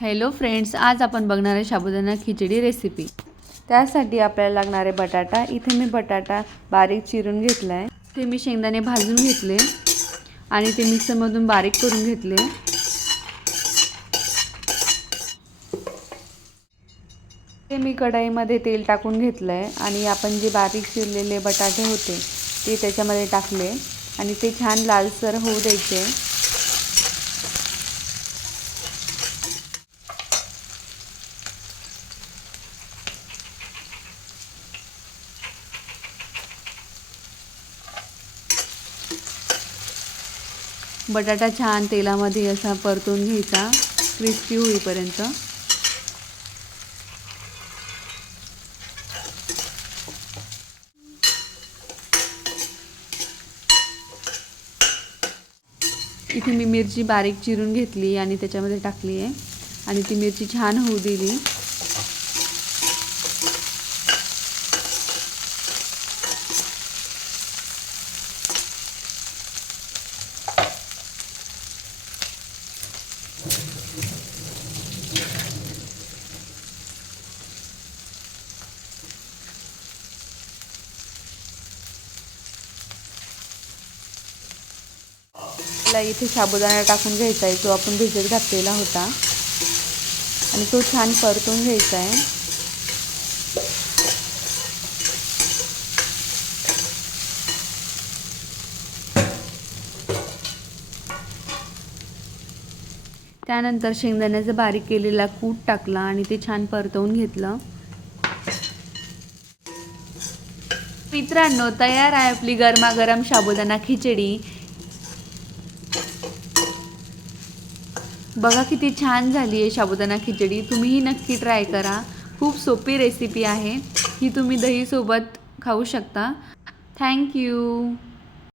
Hello friends, आज आपण बघणार आहे साबुदाणा खिचडी रेसिपी। त्यासाठी आपल्याला लागणार आहे बटाटा। इथे मी बटाटा बारीक चिरून घेतला आहे। ते मी शेंगदाणे भाजून घेतले आणि ते मिक्सरमधून बारीक करून घेतले। ते मी कढईमध्ये तेल टाकून घेतलं आहे आणि आपण जे बारीक चिरलेले बटाटे होते ते त्याच्यामध्ये टाकले आणि ते छान लालसर होऊ द्यायचे। बटाटा छान तेलामध्ये असा परतून घ्यायचा क्रिस्पी होईपर्यंत। इथे मी मिरची बारीक चिरून घेतली आणि त्याच्यामध्ये टाकली आहे आणि ती मिरची छान होऊ दिली। इथे साबुदाणा टाकून घ्यायचा आहे जो आपण भिजत घातलेला होता आणि तो छान परतून घ्यायचा आहे। त्यानंतर शेंगदाण्याचा बारीक केलेला कूट टाकला आणि ते छान परतवून घेतलं। मित्रांनो, तयार आहे आपली गरमागरम साबुदाणा खिचडी। बघा किती छान झाली आहे साबुदाणा खिचडी। तुम्हीही नक्की ट्राय करा। खूप सोपी रेसिपी आहे ही। तुम्ही दही सोबत खाऊ शकता। Thank you.